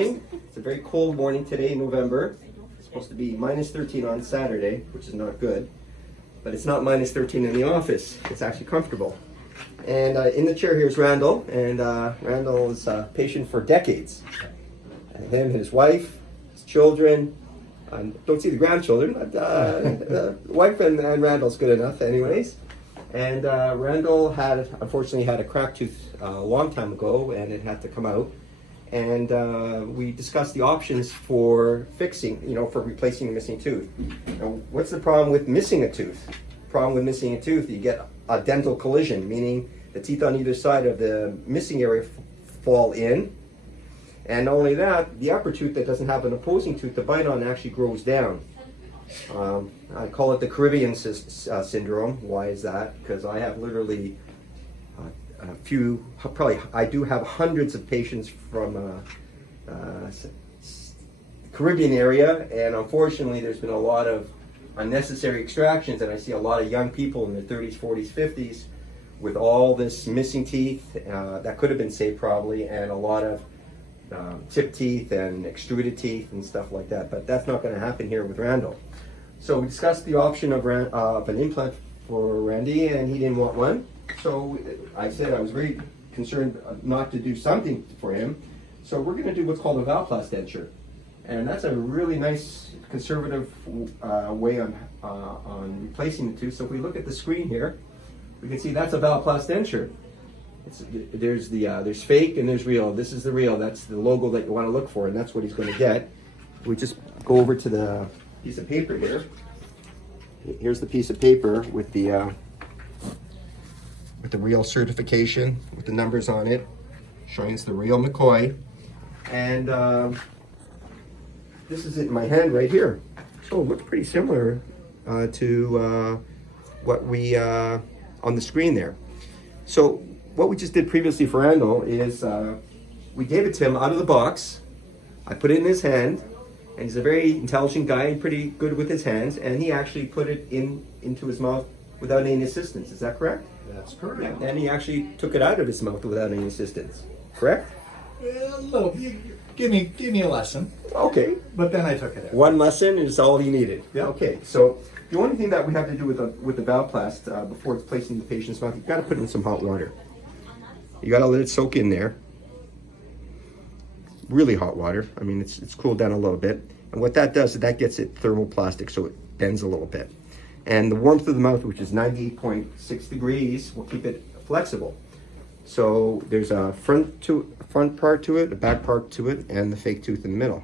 It's a very cold morning today in November. It's supposed to be minus 13 on Saturday, which is not good. But it's not minus 13 in the office. It's actually comfortable. And in the chair here is Randall. And Randall is a patient for decades. Him and his wife, his children. Don't see the grandchildren, but the wife and Randall's good enough anyways. And Randall unfortunately had a cracked tooth a long time ago, and it had to come out. And we discussed the options for fixing, for replacing a missing tooth. Now, what's the problem with missing a tooth? Problem with missing a tooth, you get a dental collision, meaning the teeth on either side of the missing area fall in. And not only that, the upper tooth that doesn't have an opposing tooth to bite on actually grows down. I call it the Caribbean syndrome. Why is that? Because I have literally I do have hundreds of patients from the Caribbean area, and unfortunately there's been a lot of unnecessary extractions, and I see a lot of young people in their 30s, 40s, 50s with all this missing teeth that could have been saved probably, and a lot of chipped teeth and extruded teeth and stuff like that. But that's not going to happen here with Randall. So we discussed the option of an implant for Randy, and he didn't want one. So I said I was very concerned not to do something for him. So we're going to do what's called a Thermoplastic denture. And that's a really nice conservative way on replacing the tooth. So if we look at the screen here, we can see that's a Thermoplastic denture. There's fake and there's real. This is the real. That's the logo that you want to look for, and that's what he's going to get. We just go over to the piece of paper here. Here's the piece of paper with the real certification with the numbers on it, showing it's the real McCoy. And this is it in my hand right here. So it looks pretty similar to what we on the screen there. So what we just did previously for Randall is we gave it to him out of the box. I put it in his hand, and he's a very intelligent guy and pretty good with his hands, and he actually put it into his mouth without any assistance. Is that correct? That's correct. Yeah, and he actually took it out of his mouth without any assistance. Correct? A little. Give me a lesson. Okay. But then I took it out. One lesson is all he needed. Yeah. Okay. So the only thing that we have to do with the Valplast before it's placed in the patient's mouth, you've got to put it in some hot water. You got to let it soak in there. Really hot water. I mean, it's cooled down a little bit. And what that does is that gets it thermoplastic, so it bends a little bit. And the warmth of the mouth, which is 98.6 degrees, will keep it flexible. So there's a front part to it, a back part to it, and the fake tooth in the middle.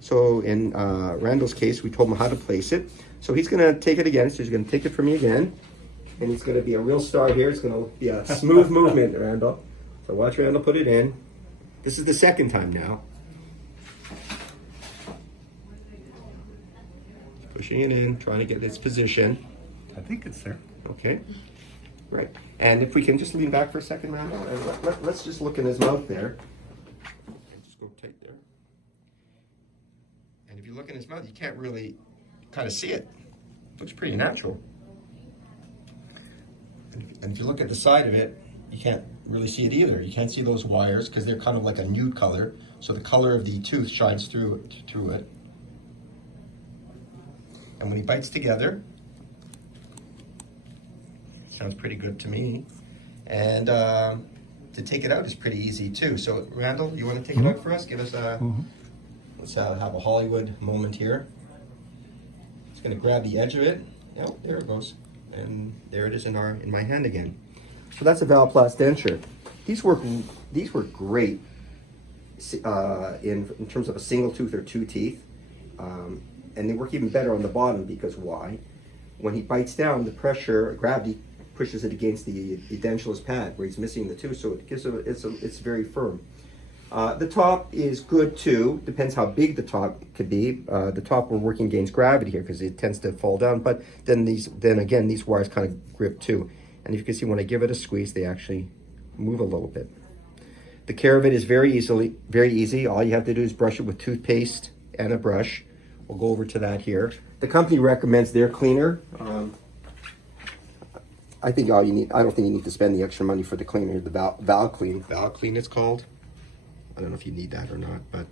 So in Randall's case, we told him how to place it. So he's going to take it again. So he's going to take it from me again. And he's going to be a real star here. It's going to be a smooth movement, Randall. So watch Randall put it in. This is the second time now. Pushing it in, trying to get its position. I think it's there. Okay. Right. And if we can just lean back for a second, Randall, and let's just look in his mouth there. Just go tight there. And if you look in his mouth, you can't really kind of see it. Looks pretty natural. And if you look at the side of it, you can't really see it either. You can't see those wires because they're kind of like a nude color. So the color of the tooth shines through it. And when he bites together, sounds pretty good to me. And to take it out is pretty easy too. So Randall, you want to take it out for us? Give us let's have a Hollywood moment here. It's going to grab the edge of it. Yeah, there it goes. And there it is in my hand again. So that's a Thermoplastic denture. These work great in terms of a single tooth or two teeth. And they work even better on the bottom because why? When he bites down, the pressure, gravity pushes it against the edentulous pad where he's missing the tooth, so it gives it's very firm. The top is good too. Depends how big the top could be. The top we're working against gravity here because it tends to fall down. But then again these wires kind of grip too. And if you can see when I give it a squeeze, they actually move a little bit. The care of it is very easy. All you have to do is brush it with toothpaste and a brush. We'll go over to that here. The company recommends their cleaner. I think all you need, I don't think you need to spend the extra money for the cleaner, the Val Clean it's called. I don't know if you need that or not, but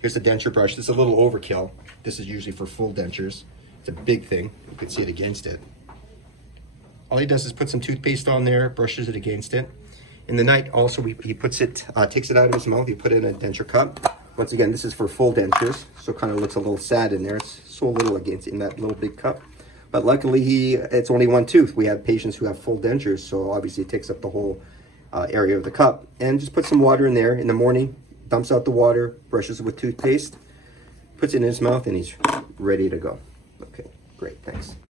here's the denture brush. This is a little overkill. This is usually for full dentures. It's a big thing. You can see it against it. All he does is put some toothpaste on there, brushes it against it. In the night, also, he puts it, takes it out of his mouth. He put it in a denture cup. Once again, this is for full dentures, so it kind of looks a little sad in there. It's so little against in that little big cup. But luckily, it's only one tooth. We have patients who have full dentures, so obviously it takes up the whole area of the cup. And just put some water in there in the morning, dumps out the water, brushes it with toothpaste, puts it in his mouth, and he's ready to go. Okay, great, thanks.